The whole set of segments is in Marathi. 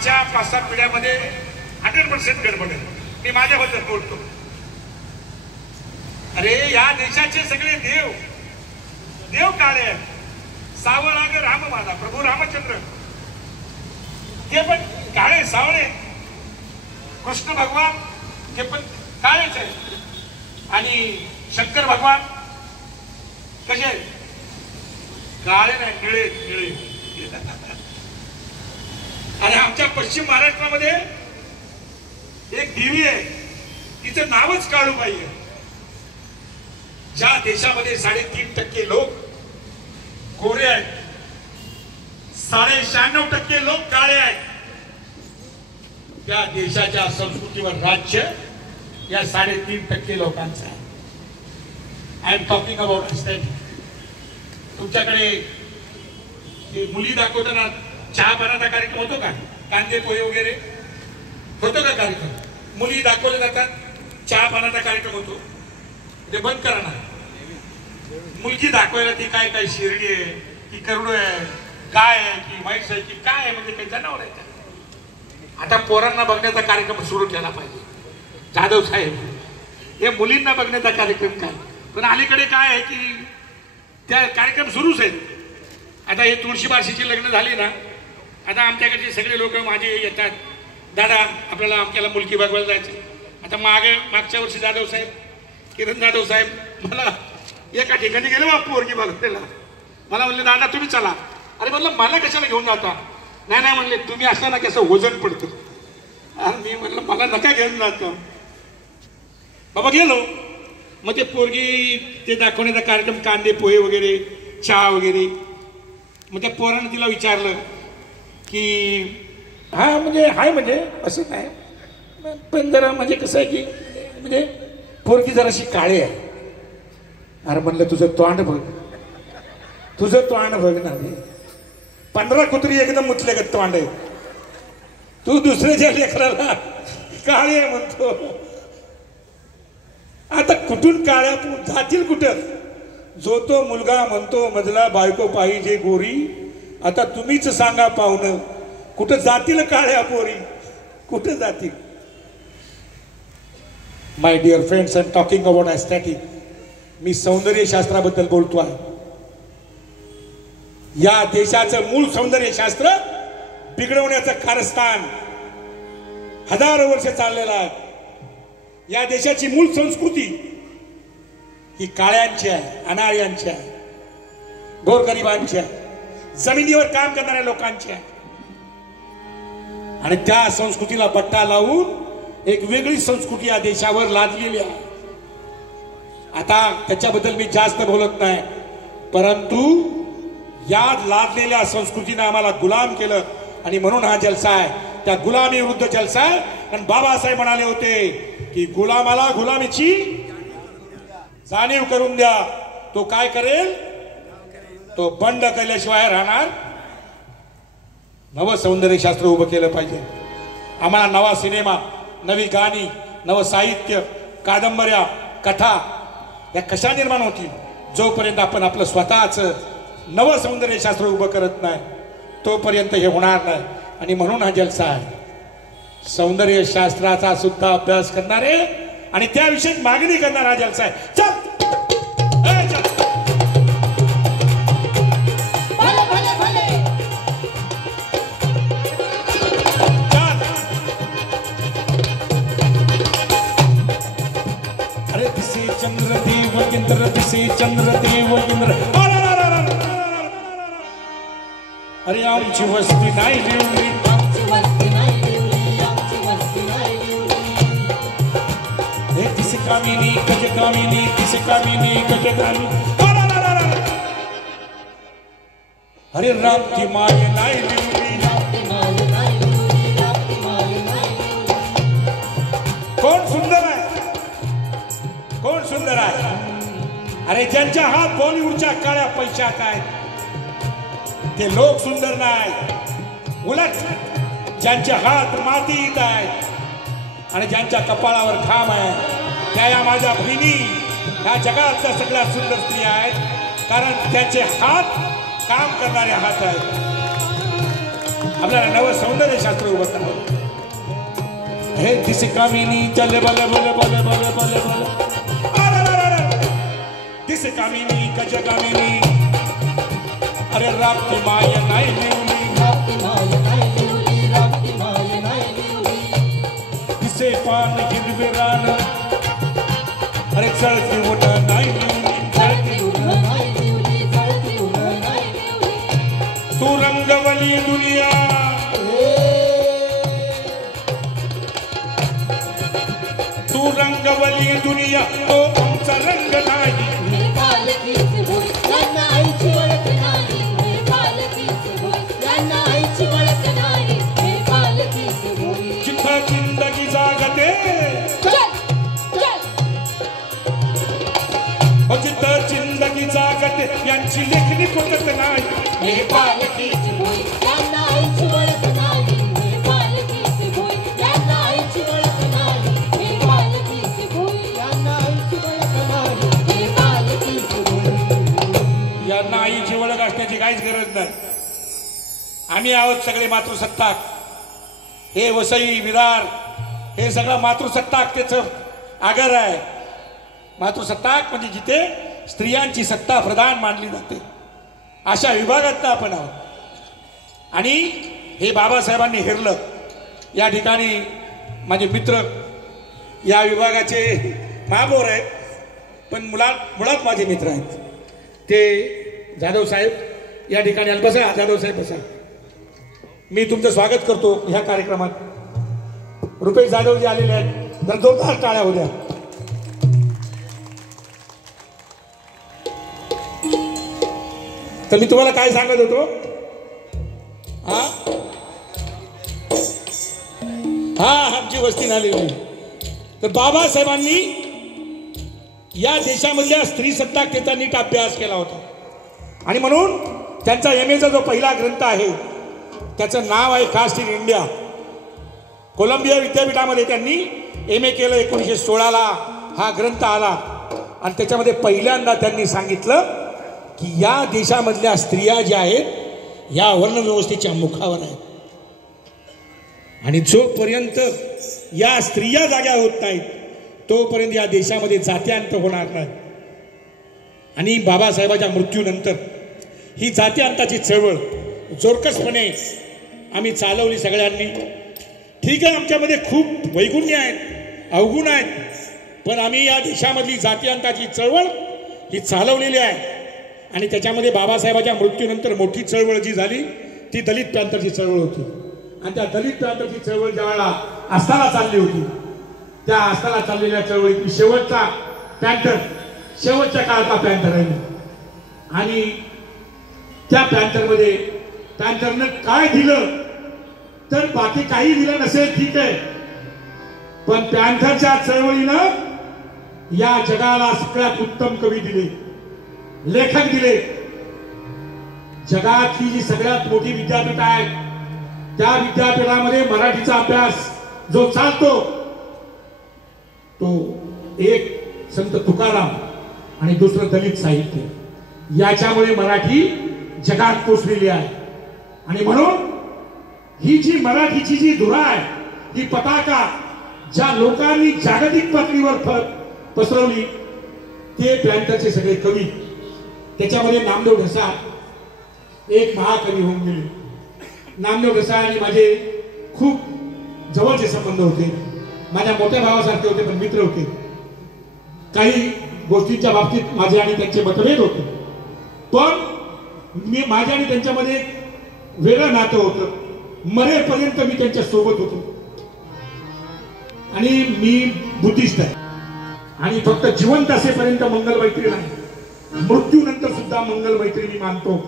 5-7 पिढ्यामध्ये 100% गडबड आहे. मी माझ्याबद्दल बोलतो. अरे या देशाचे सगळे देव काळे आहेत. सावळाग राम माझा प्रभू रामचंद्र हे पण काळे सावळे. कृष्ण भगवान हे पण काळेच आहे. आणि शंकर भगवान कसे काळे नाही, निळे निळे. आणि आमच्या पश्चिम महाराष्ट्रामध्ये एक देवी आहे, तिचं नावच काळूबाई आहे. ज्या देशामध्ये 3.5% लोक गोरे आहेत, 96% लोक काळे आहेत, त्या देशाच्या संस्कृतीवर राज्य या 3.5% लोकांचं आहे. I am talking about aesthetic. तुमच्याकडे मुली दाखवताना चहा पाण्याचा कार्यक्रम होतो का? कांदे पोहे वगैरे होतो का कार्यक्रम? मुली दाखवले जातात, चहा पाण्याचा कार्यक्रम होतो. ते बंद करा ना. मुलगी दाखवायला ती काय काय शिर्डी आहे की करुडो आहे, गाय आहे की म्हैस आहे की काय आहे, म्हणजे काही जनावर आहे. आता पोरांना बघण्याचा कार्यक्रम सुरू केला पाहिजे. जाधव साहेब, हे मुलींना बघण्याचा कार्यक्रम काय? पण अलीकडे काय आहे की त्या कार्यक्रम सुरूच आहेत. आता हे तुळशीबारशीची लग्न झाली ना, आता आमच्याकडचे सगळे लोक माझे येतात, दादा आपल्याला आमच्याला मुलगी बघवायला जायची. आता मागच्या वर्षी जाधव साहेब, किरण जाधव साहेब मला एका ठिकाणी गेले बा पोरगी बघायला. मला म्हणले दादा तुम्ही चला. अरे म्हणलं मला कशाला घेऊन जाता? नाही म्हणले तुम्ही असताना कसं वजन पडतं. आणि मी म्हणलं मला नका घेऊन जातो. बाबा गेलो. मग ते पोरगी ते दाखवण्याचा कार्यक्रम, कांदे पोहे वगैरे, चहा वगैरे. मग त्या पोरानं तिला विचारलं की हा म्हणजे हाय म्हणजे असं काय, पण जरा म्हणजे कसं आहे की म्हणजे पोरगी जराशी काळी आहे. अरे म्हणलं तुझं तोंड बघ, तुझं तोंड बघ ना. 15 कुत्री एकदम मुतले ग तोंड आहे. तू दुसऱ्याच्या लेकराला काळी आहे म्हणतो. आता कुठून काळ्या जातील कुठं? जो तो मुलगा म्हणतो मजला बायको पाहिजे गोरी. आता तुम्हीच सांगा पाहुणं, कुठं जातील काळ्या पोरी? कुठं जातील? My dear friends, I am talking about aesthetic. मी सौंदर्य शास्त्राबद्दल बोलतो आहे. या देशाचं मूळ सौंदर्य शास्त्र बिघडवण्याचं कारस्थान हजारो वर्ष चाललेलं आहे. या देशाची मूळ संस्कृती ही काळ्यांची आहे, अनार्यांची आहे, गोरगरिबांची आहे, जमिनीवर काम करणाऱ्या लोकांची आहे. आणि त्या संस्कृतीला बट्टा लावून एक वेगळी संस्कृती या देशावर लादलेली आहे. आता त्याच्याबद्दल मी जास्त बोलत नाही, परंतु या लादलेल्या संस्कृतीने आम्हाला गुलाम केलं. आणि म्हणून हा जलसा आहे, त्या गुलामी विरुद्ध जलसा आहे. आणि बाबासाहेब म्हणाले होते की गुलामाला गुलामीची जाणीव करून द्या. तो काय करेल? तो बंड केल्याशिवाय राहणार. नवं सौंदर्य शास्त्र उभं केलं पाहिजे. आम्हाला नवा सिनेमा, नवी गाणी, नवं साहित्य, कादंबऱ्या, कथा या कशा निर्माण होतील जोपर्यंत आपण आपलं स्वतःच नवं सौंदर्य शास्त्र उभं करत नाही तोपर्यंत हे होणार नाही. आणि म्हणून हा जलसा आहे. सौंदर्य शास्त्राचा सुद्धा अभ्यास करणारे आणि त्याविषयी मागणी करणारा हा जलसा आहे. चल चंद्रदेव इंद्र दिसे चंद्रदेव इंद्र. अरे आमची वस्ती नाही लिवली, दिसे कामिनी गज कामिनी, दिसे कामिनी गज कामिनी. अरे राम की माय नाही लिवली. कोण सुंदर आहे? कोण सुंदर आहे? अरे ज्यांच्या हात बॉलिवूडच्या काळ्या पैशात आहेत ते लोक सुंदर नाही. उलट ज्यांचे हात मातीत आहेत आणि ज्यांच्या कपाळावर खांब आहे त्या या माझ्या बहिणी या जगातल्या सगळ्यात सुंदर स्त्रिया आहेत. कारण त्यांचे हात काम करणारे हात आहेत. आपल्याला नव सौंदर्य शास्त्र उभं करावं. हे दिस कामिनी चले बले बले बले बले बले बले दिस कामिनी कज कामिनी अरे राप्ती माय नाही लिवली राप्ती माय नाही लिवली राप्ती माय नाही लिवली दिसे पान हिरवे रान अरे चळती उठ नाही लिवली चळती उठ नाही लिवली चळती उठ नाही लिवली तू रंगवली दुनिया तू रंगवली दुनिया तो आमचा रंग नाही जिथं जिंदगी जागते जिथं जिंदगी जागते यांची लेखणी फुटत नाही यांना आईची ओळख असण्याची काहीच गरज नाही. आम्ही आहोत सगळे मातृसत्ताक. हे वसई विरार हे सगळं मातृसत्ताकतेचं आगर आहे. मातृसत्ताक म्हणजे जिथे स्त्रियांची सत्ता प्रधान मानली जाते अशा विभागात आपण आहोत. आणि हे बाबासाहेबांनी हेरलं. या ठिकाणी माझे मित्र या विभागाचे महापौर आहेत, पण मुळात माझे मित्र आहेत ते जाधव साहेब या ठिकाणी आले. बसा जाधव साहेब बसा. मी तुमचं स्वागत करतो ह्या कार्यक्रमात. रुपेश जाधव जे आलेले आहेत तर जोरदार टाळ्या होत्या. तर मी तुम्हाला काय सांगत होतो हा हा आमची वस्ती झाली होती. तर बाबासाहेबांनी या देशामधल्या स्त्री सत्ताकतेचा नीट अभ्यास केला होता आणि म्हणून त्यांचा एमएचा जो पहिला ग्रंथ आहे त्याचं नाव आहे कास्ट इन इंडिया. कोलंबिया विद्यापीठामध्ये त्यांनी एमए केलं. 1916ला हा ग्रंथ आला आणि त्याच्यामध्ये पहिल्यांदा त्यांनी सांगितलं की या देशामधल्या स्त्रिया ज्या आहेत या वर्णव्यवस्थेच्या मुखावर आहेत आणि जोपर्यंत या स्त्रिया जाग्या होत नाहीत तोपर्यंत या देशामध्ये जात्यांत होणार नाही. आणि बाबासाहेबांच्या मृत्यूनंतर ही जात्यांताची चळवळ जोरकसपणे आम्ही चालवली सगळ्यांनी. ठीक आहे, आमच्यामध्ये खूप वैगुण्य आहेत, अवगुण आहेत, पण आम्ही या देशामधली जातीअंताची चळवळ ही चालवलेली आहे. आणि त्याच्यामध्ये बाबासाहेबांच्या मृत्यूनंतर मोठी चळवळ जी झाली ती दलित प्रांताची चळवळ होती. आणि त्या दलित प्रांताची चळवळ ज्यावेळेला आस्थाला चालली होती त्या आस्थाला चाललेल्या चळवळीत शेवटचा पॅन्थर, शेवटच्या काळातला पॅन्थर आहे. आणि त्या पॅन्थरमध्ये पॅन्थरनं काय दिलं तर बाकी काही दिलं नसेल ठीक आहे, पण पॅन्थरच्या चळवळीनं या जगाला सगळ्यात उत्तम कवी दिले, लेखक दिले. जगातली जी सगळ्यात मोठी विद्यापीठ आहे त्या विद्यापीठामध्ये मराठीचा अभ्यास जो चालतो तो एक संत तुकाराम आणि दुसरं दलित साहित्य, याच्यामुळे मराठी जगात पोचलेली आहे. आणि म्हणून ही जी मराठीची जी धुरा आहे, ही पताका ज्या लोकांनी जागतिक पातळीवर पसरवली ते पॅन्थरचे सगळे कवी. त्याच्यामध्ये नामदेव ढसाळ एक महाकवी होऊन गेले. नामदेव ढसाळ आणि माझे खूप जवळचे संबंध होते, माझ्या मोठ्या भावासारखे होते, पण मित्र होते. काही गोष्टींच्या बाबतीत माझे आणि त्यांचे मतभेद होते, पण मी माझ्या आणि त्यांच्यामध्ये एक वेगळं नातं होतं. मरेपर्यंत मी त्यांच्या सोबत होतो. आणि मी बुद्धिस्ट आहे आणि फक्त जिवंत असेपर्यंत मंगल मैत्री नाही, मृत्यूनंतर सुद्धा मंगल मैत्री मी मानतो.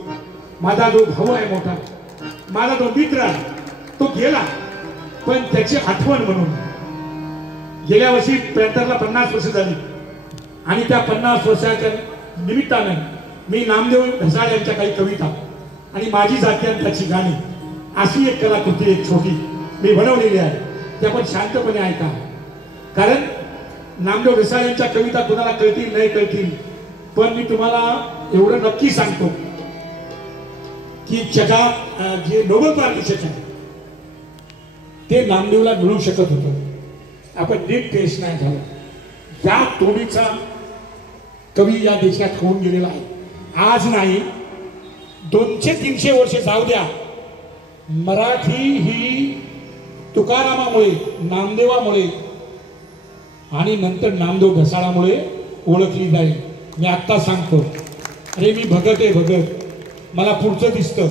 माझा जो भाऊ आहे मोठा, माझा जो मित्र आहे, तो गेला पण त्याची आठवण म्हणून गेल्या वर्षी पॅन्थरला 50 वर्ष झाली आणि त्या 50 वर्षाच्या निमित्ताने मी नामदेव ढसाळ यांच्या काही कविता आणि माझी जातीअंताची गाणी अशी एक कलाकृती एक छोटी मी बनवलेली आहे. ते आपण शांतपणे ऐका, कारण नामदेव ढसाळ यांच्या कविता कुणाला कळतील नाही कळतील, पण मी तुम्हाला एवढं नक्की सांगतो की जगात जे नोबेल पारितोषिक आहे ते नामदेवला मिळू शकत होतं. आपण नीट टेस्ट नाही झालं. या तोडीचा कवी या देशात होऊन गेलेला आहे. आज नाही 200-300 वर्ष जाऊ द्या, मराठी ही तुकारामामुळे, नामदेवामुळे आणि नंतर नामदेव घसाळामुळे ओळखली जाईल. मी आत्ता सांगतो, अरे मी भगत आहे भगत, मला पुढचं दिसतं.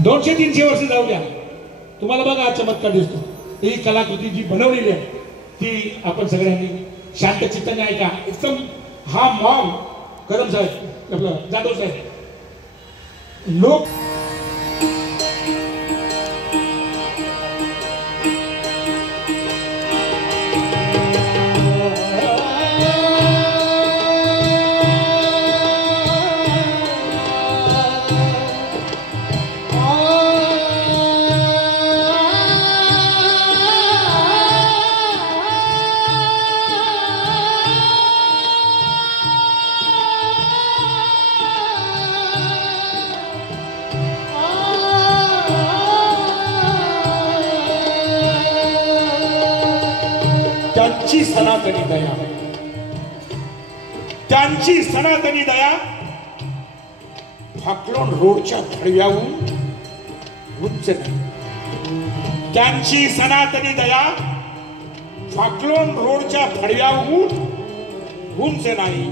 200-300 वर्ष जाऊ द्या, तुम्हाला बघा हा चमत्कार दिसतो. ही कलाकृती जी बनवलेली आहे ती आपण सगळ्यांनी शांत चित्ताने ऐका. एकदम हा मॉम करम साहेब, आपलं जाधव साहेब, लोक त्यांची सनातनी दया, त्यांची सनातनी दया फाकलोन रोडच्या थडव्याहून उंच नाही. त्यांची सनातनी दया फाकलोन रोडच्या थडव्याहून उंच नाही.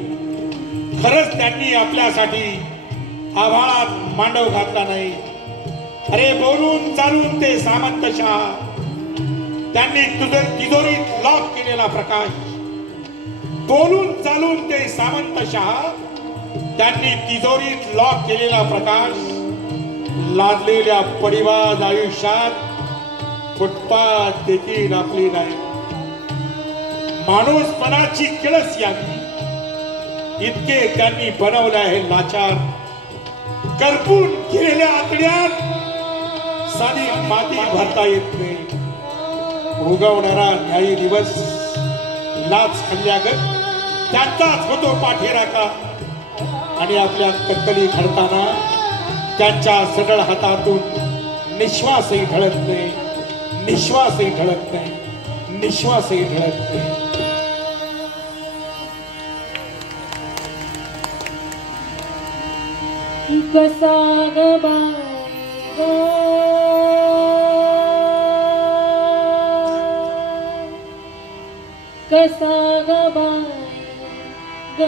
खरंच त्यांनी आपल्यासाठी आभाळात मांडव घातला नाही. अरे बोलून चालून ते सामंतशाह, त्यांनी तिजोरीत लॉक केलेला प्रकाश. बोलून चालून ते सामंतशाह, त्यांनी तिजोरीत लॉक केलेला प्रकाश. लादलेल्या परिवार आयुष्यात फुटपाथ देखील आपली नाही. माणूसपणाची किळस यावी इतके त्यांनी बनवले आहे लाचार. करपून गेलेल्या आतड्यात साधी माती भरता येत नाही. उगवणारा न्यायी दिवस लाच खाल्ल्यागत त्यांचाच होतो पाठीराखा. आणि आपल्या कत्तली घडताना त्यांच्या सडळ हातातून निश्वासही ढळत नाही, निश्वासही ढळत नाही, निश्वासही ढळत नाही. कसा ग कसा ग बाई ग,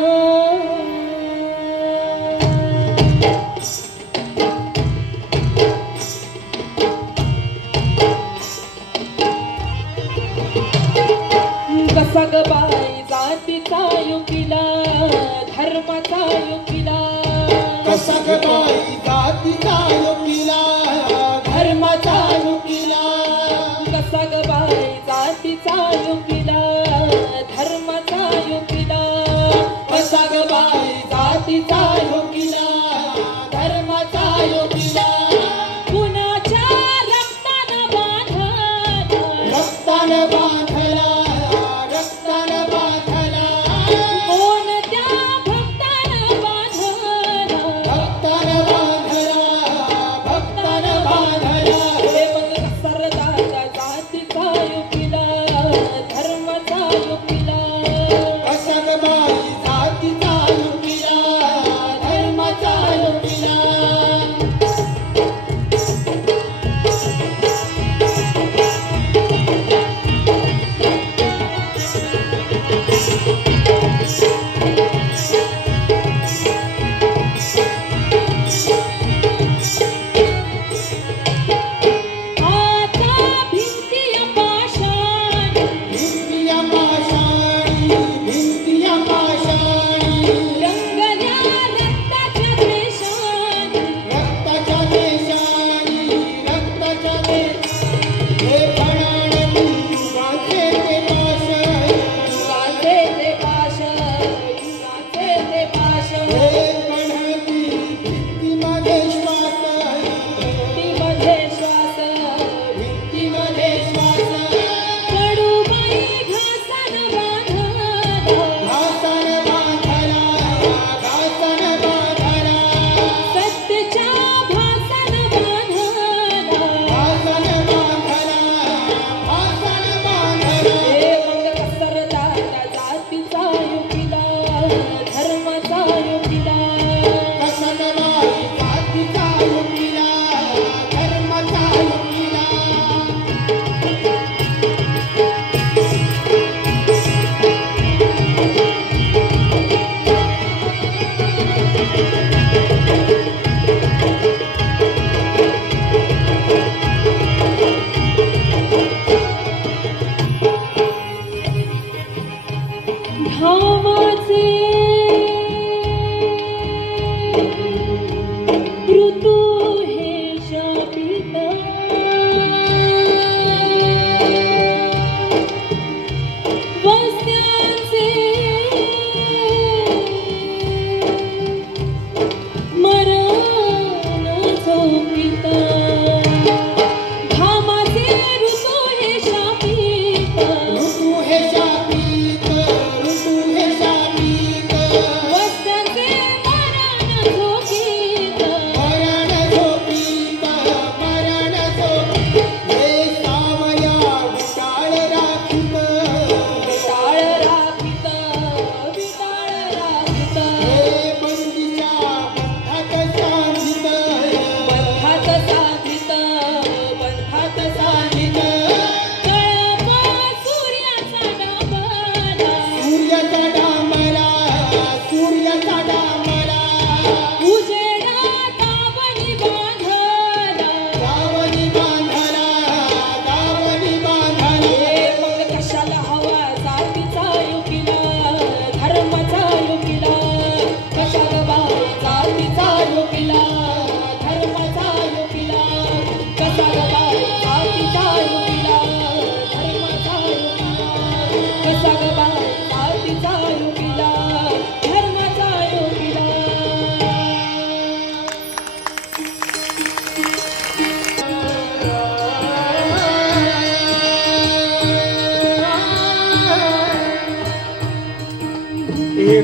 कसा ग बाई जातीचा युकिला, धर्माचा युकिला. कसा ग बाई जातीचा युकिला, धर्माचा युकिला. कसा ग बाई जातीचा युकिला, धर्माचा युकिला. कसा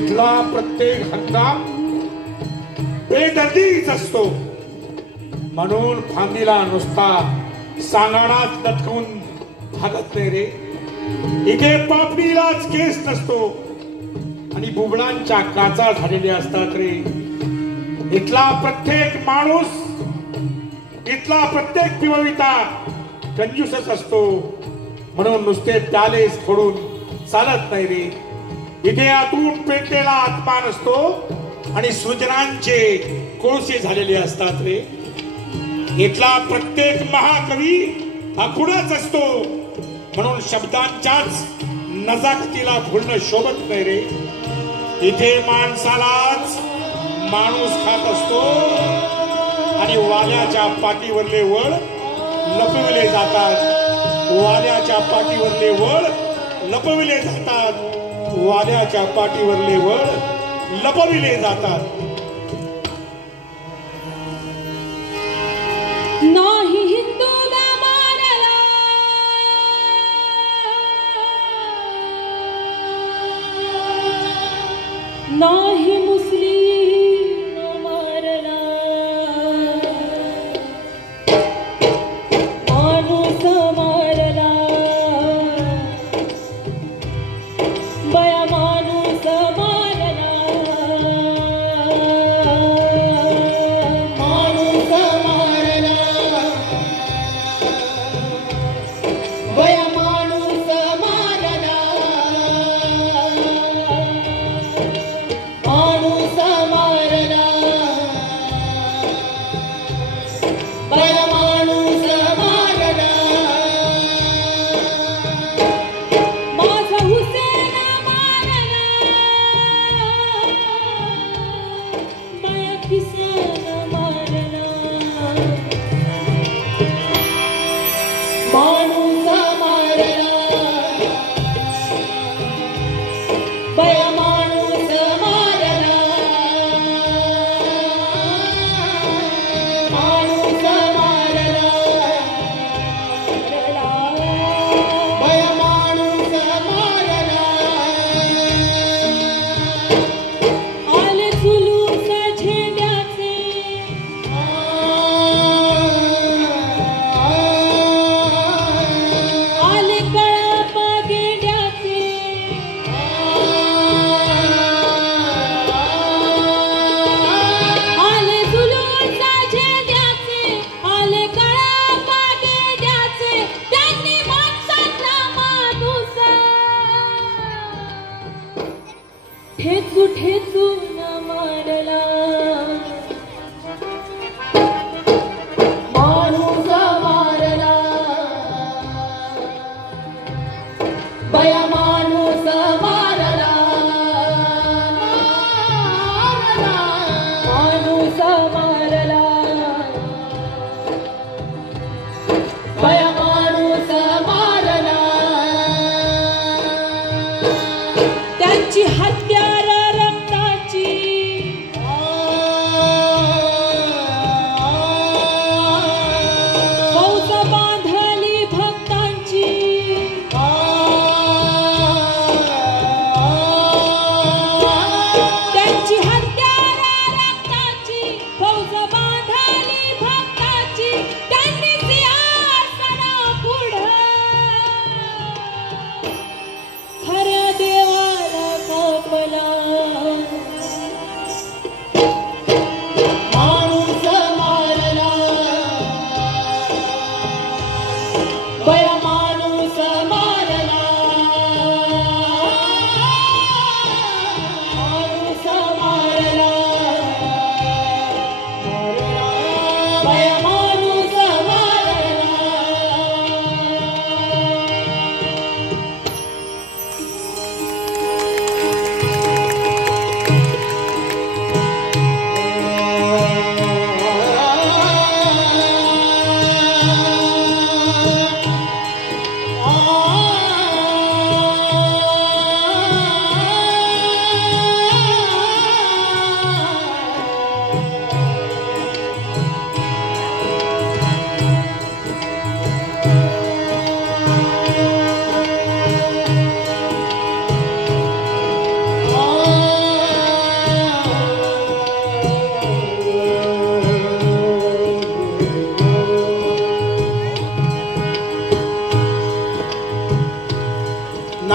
इथला प्रत्येक हंगाम बेदर्दीच असतो, म्हणून फांदीला नुसता सांगाणाच लटकून भागत नाही रे. इथे पापणीलाच केस नसतो आणि बुबडांच्या काचा झालेल्या असतात रे. इथला प्रत्येक माणूस, इथला प्रत्येक पिवळीता कंजूसच असतो, म्हणून नुसते प्यालेच फोडून चालत नाही रे. इथे आतून पेटलेला आत्मा नसतो आणि सृजनांचे कोळसे झालेले असतात रे. इथला प्रत्येक महाकवी हा खुणाच असतो, म्हणून शब्दांच्याच नजाकतीला भुलणं शोभत नाही रे. इथे माणसालाच माणूस खात असतो आणि वाल्याच्या पाठीवरले वळ लपविले जातात. वाल्याच्या पाठीवरले वळ लपविले जातात. वाल्याच्या पाठीवरले वळ लपविले जातात. नाही हिंदू मारला, नाही मुस्लिम मारला, माणूस मारला, बया माणूस मारला.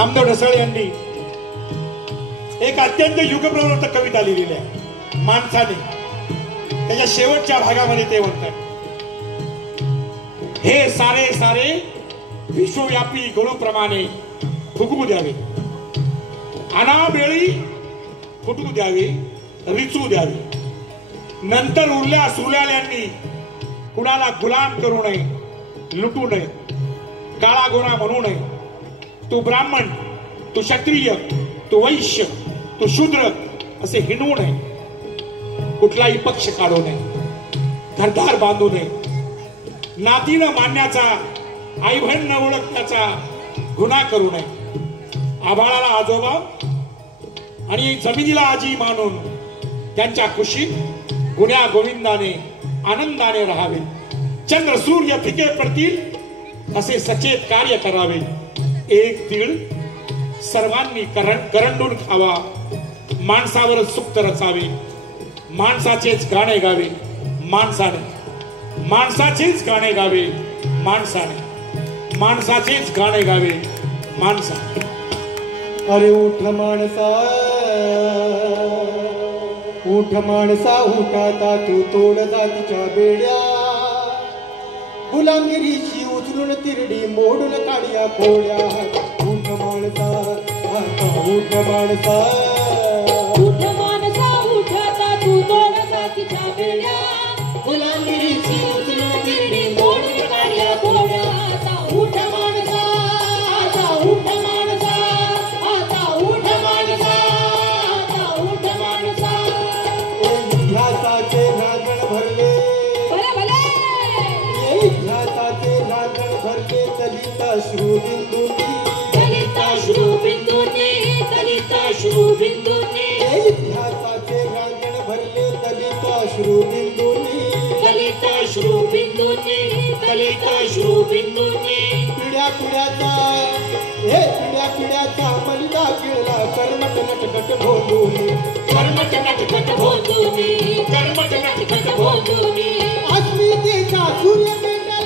नामदेव ढसाळ यांनी एक अत्यंत युगप्रवृत्त कविता लिहिलेली आहे माणसाने. त्याच्या शेवटच्या भागामध्ये ते म्हणतात, हे सारे सारे विश्वव्यापी गळूप्रमाणे फुगू द्यावे, अनावेळी फुटू द्यावे, रिचू द्यावे. नंतर उरल्या सुरल्याल्यांनी कुणाला गुलाम करू नये, लुटू नये, काळा गोरा म्हणू नये. तू ब्राह्मण, तू क्षत्रिय, तू वैश्य, तू शूद्र असे हिणवू नये. कुठलाही पक्ष काढू नये, घरदार बांधू नये. नातीनं मानण्याचा, आई बहीण न ओळखण्याचा गुन्हा करू नये. आभाळाला आजोबा आणि जमिनीला आजी मानून त्यांच्या कुशीत गुण्या गोविंदाने आनंदाने राहावे. चंद्र सूर्य फिके पडतील असे सचेत कार्य करावे. एक तीळ सर्वांनी करंडून खावा. माणसावर सुक्त रचावे, माणसाचेच गाणे गावे माणसाने, माणसाचेच गाणे गावे माणसाने, माणसाचेच गाणे गावे माणसाने. अरे उठ माणसा, उठ माणसा, उठाता तू तोड जातीच्या बेड्या. गुलामगिरीची उचलून तिरडी मोडून काढ्या खोड्या. उठ माणसा, उठ माणसा, उठ माणसा, उठाता तू तोड जातीच्या बेड्या. गुलामगिरीची उचलून तिरडी मोडून काढ्या खोड्या. आता उठ माणसा, आता उठ माणसा, आता उठ माणसा, आता उठ माणसा. इतिहासाचे रांगण भरले, भले भले इतिहासाचे रांगण भरले दलित अश्रुबिंदूंनी, दलित अश्रुबिंदूंनी, दलित अश्रुबिंदूंनी. इतिहासाचे रांगण भरले दलित अश्रुबिंदूंनी, दलित अश्रुबिंदूंनी, दलित अश्रुबिंदूंनी. पिढ्या पिढ्याचा, हे पिढ्या पिढ्याचा मलिदा गिळला कर्मट नटखट भोंदूनी, कर्मट नटखट भोंदूनी, कर्मट नटखट भोंदूनी. अस्मितेचा सूर्य पेटला,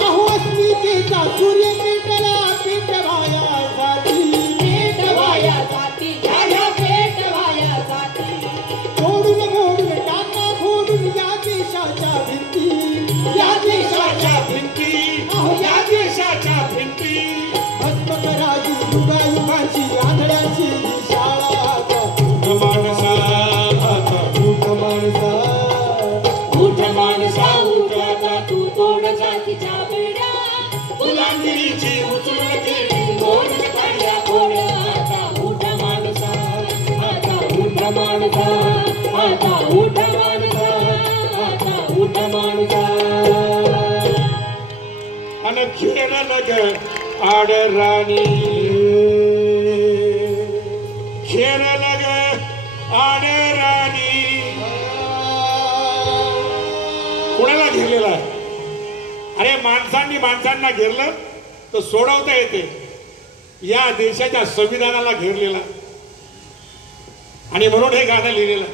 अहो अस्मितेचा सूर्य पेटला. पेटवाया जाती, पेटवाया जाती, ह्या पेटवाया जाती. मोडून मोडून टाका फोडून या देशाच्या भिंती, या देशाच्या भिंती, अहो या देशाच्या भिंती. भस्म करावी युगायुगाची आंधळ्याची ही शाळा. उठ माणसा, उठ माणसा, उठ माणसा, उठ आता तू तोड जातीच्या बेड्या. गुलामगिरीची उचलून तिरडी मोडून काढल्या खोड्या. आता उठ माणसा, आता उठ माणसा, आता उठ माणसा, आता उठ माणसा. आणि खेळलं ग आड राणी, खेळलं ग आड राणी. कुणाला घेरलेला आहे? अरे माणसांनी माणसांना घेरलं तर सोडवता येते. या देशाच्या संविधानाला घेरलेला आणि म्हणून हे गाणं लिहिलेलं.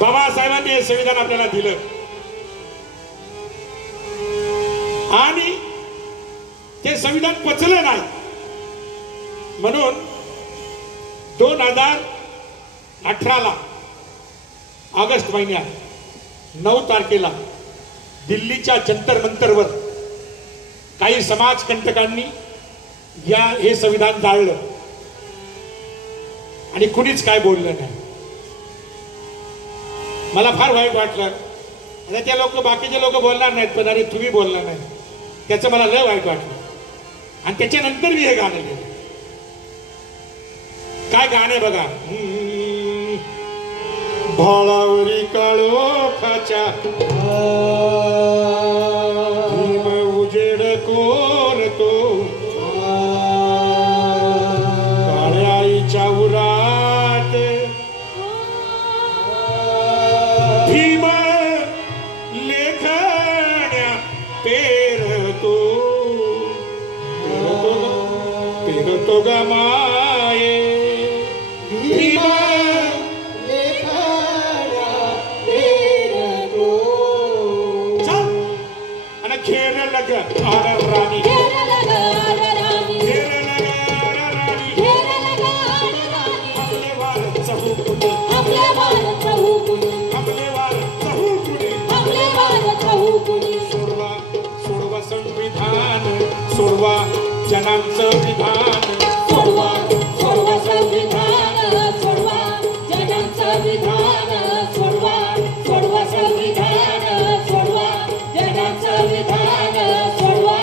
बाबासाहेबांनी हे संविधान आपल्याला दिलं आणि ते संविधान पचलं नाही म्हणून 2018 ऑगस्ट महिन्यात 9 तारखेला दिल्लीच्या जंतर मंतरवर काही समाजकंटकांनी हे संविधान जाळलं आणि कुणीच काय बोललं नाही. मला फार वाईट वाटलं. आता त्या लोक बाकीचे लोक बोलणार नाहीत पण अरे तुम्ही बोलला नाही त्याचं मला लय वाईट वाटलं. आणि त्याच्यानंतर मी हे गाणं लिहिलं. काय गाणे बघा. भाळावरी काळोखाच्या उजेड कोरतो, काळ्या आईच्या उरात भीम लेखण्या पेरतो, पेरतो ग माये भीम लेखण्या पेरतो. चहू कुणी आपले वार चहू कुणी आपले वार चहू कुणी आपले वार चहू कुणी सोडवा सोडवा संविधान सोडवा जनांचं विधान सोडवा सोडवा संविधान सोडवा जनांचं विधान सोडवा सोडवा संविधान सोडवा जनांचं विधान सोडवा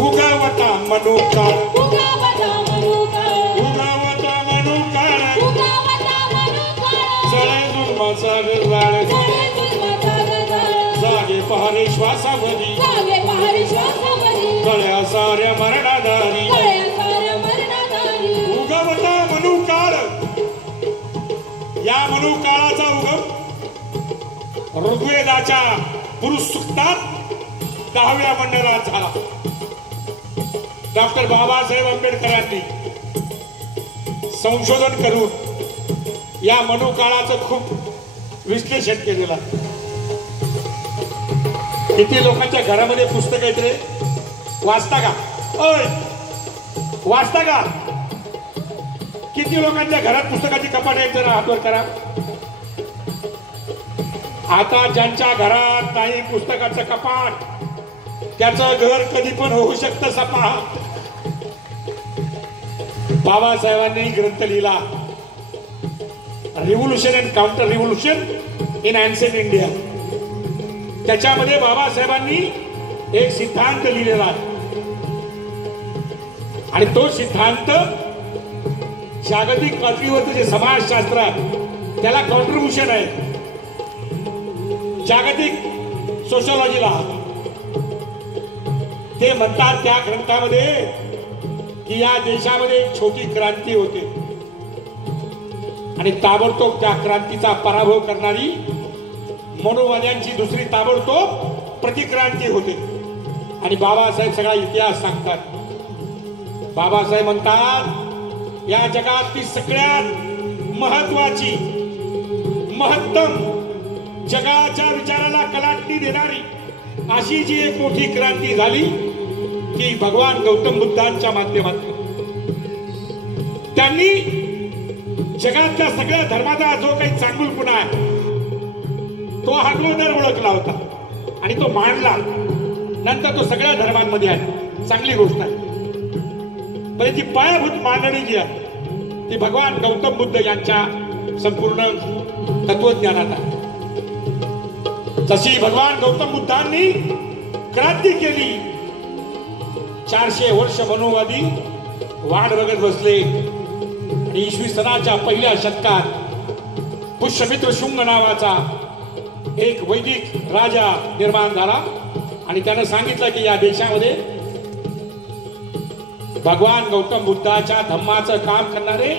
उगावता मनुकाळ उगावता मनुकाळ उगावता मनुकाळ उगावता मनुकाळ जळे जुलमाचा गरजाळ जळे जुलमाचा गरजाळ जागे पहारे श्वासावरी जागे पहारे श्वासावरी गळ्या साऱ्या मरणाधारी गळ्या साऱ्या मरणाधारी उगवता मनुकाळ या मनुकाळाचा उगम ऋग्वेदाच्या पुरुष सूक्तात 10व्या मंडळात झाला. डॉक्टर बाबासाहेब आंबेडकरांनी संशोधन करून या मनुकाळाचं खूप विश्लेषण केलेलं आहे. किती लोकांच्या घरामध्ये पुस्तक आहेत रे? वाचता का? ओय वाचता का? किती लोकांच्या घरात पुस्तकाची कपाट आहेत? जरा हातवर करा. आता ज्यांच्या घरात नाही पुस्तकाचं कपाट त्याचं घर कधी पण होऊ शकतं सपाट. बाबासाहेबांनी ग्रंथ लिहिला revolution and counter revolution in ancient India. त्याच्यामध्ये बाबासाहेबांनी एक सिद्धांत लिहिलेला आहे आणि तो सिद्धांत जागतिक पातळीवरचं जे समाजशास्त्र आहे त्याला कॉन्ट्रीब्युशन आहे. जागतिक सोशॉलॉजीला ते म्हणतात त्या ग्रंथामध्ये की या देशामध्ये एक छोटी क्रांती होते आणि ताबडतोब त्या क्रांतीचा पराभव करणारी मनोवाद्यांची दुसरी ताबडतोब प्रतिक्रांती होते. आणि बाबासाहेब सगळा इतिहास सांगतात. बाबासाहेब म्हणतात या जगातली सगळ्यात महत्वाची महत्तम जगाच्या विचाराला कलाटणी देणारी अशी जी एक मोठी क्रांती झाली ती भगवान गौतम बुद्धांच्या माध्यमातून. त्यांनी जगातल्या सगळ्या धर्माचा जो काही चांगुलपणा आहे तो अगोदर ओळखला होता आणि तो मांडला. नंतर तो सगळ्या धर्मांमध्ये आहे. चांगली गोष्ट आहे. पण याची पायाभूत मांडणी जी आहे ती भगवान गौतम बुद्ध यांच्या संपूर्ण तत्वज्ञानात आहे. जशी भगवान गौतम बुद्धांनी क्रांती केली 400 वर्ष मनोवादी वाट बघत बसले आणि इसवी सनाच्या पहिल्या शतकात पुष्यमित्र शुंग नावाचा एक वैदिक राजा निर्माण झाला आणि त्यानं सांगितलं की या देशामध्ये भगवान गौतम बुद्धाच्या धम्माचं काम करणारे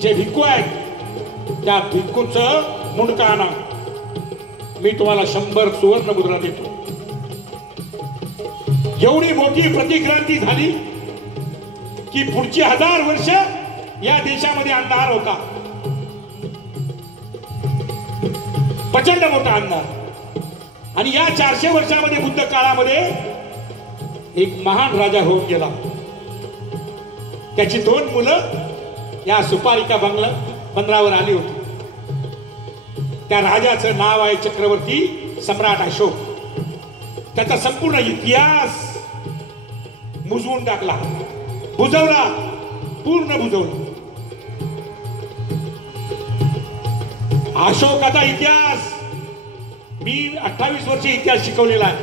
जे भिक्खू आहेत त्या भिक्खूचं मुंडकं आणा. मी तुम्हाला 100 सुवर्ण मुद्रा देतो. एवढी मोठी प्रतिक्रांती झाली की पुढची 1000 वर्ष या देशामध्ये अंधार होता. प्रचंड मोठा अंधार. आणि या 400 वर्षामध्ये बुद्ध काळामध्ये एक महान राजा होऊन गेला. त्याची 2 मुलं या सुपारिका बंदरावर आली होती. त्या राजाचं नाव आहे चक्रवर्ती सम्राट अशोक. त्याचा संपूर्ण इतिहास मुजवून टाकला, बुजवला, पूर्ण बुजवला. अशोकाचा इतिहास मी 28 वर्ष इतिहास शिकवलेला आहे.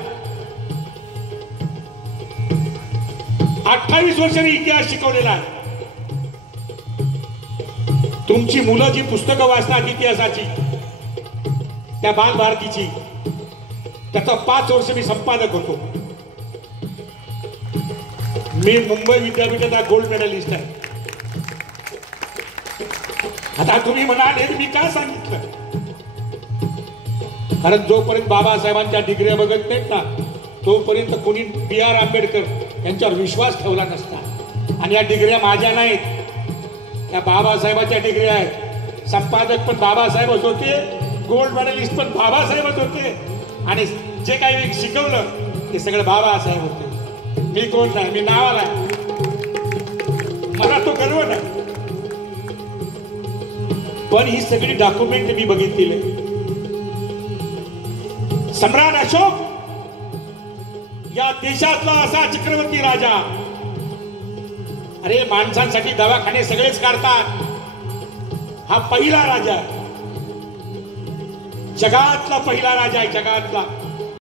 28 वर्षांनी इतिहास शिकवलेला आहे. तुमची मुलं जी पुस्तकं वाचतात इतिहासाची त्या बालभारतीची त्याचा 5 वर्ष मी संपादक होतो. मी मुंबई विद्यापीठाचा गोल्ड मेडलिस्ट आहे. आता तुम्ही म्हणाले मी का सांगितलं? कारण जोपर्यंत बाबासाहेबांच्या डिग्र्या बघत नाहीत ना तोपर्यंत कोणी B.R. आंबेडकर यांच्यावर विश्वास ठेवला नसता. आणि या डिग्र्या माझ्या नाहीत, त्या बाबासाहेबांच्या डिग्र्या आहेत. संपादक पण बाबासाहेबच होते, गोल्ड मेडलिस्ट पण बाबासाहेबच होते आणि जे काही शिकवलं ते सगळं बाबासाहेब होते. मी कोण नाही, मी नावाला आहे. पण ही सगळी डॉक्युमेंट मी बघितलेली. सम्राट अशोक या देशातला असा चक्रवर्ती राजा. अरे माणसांसाठी दवाखाने सगळेच काढतात. हा पहिला राजा, जगातला पहिला राजा आहे, जगातला.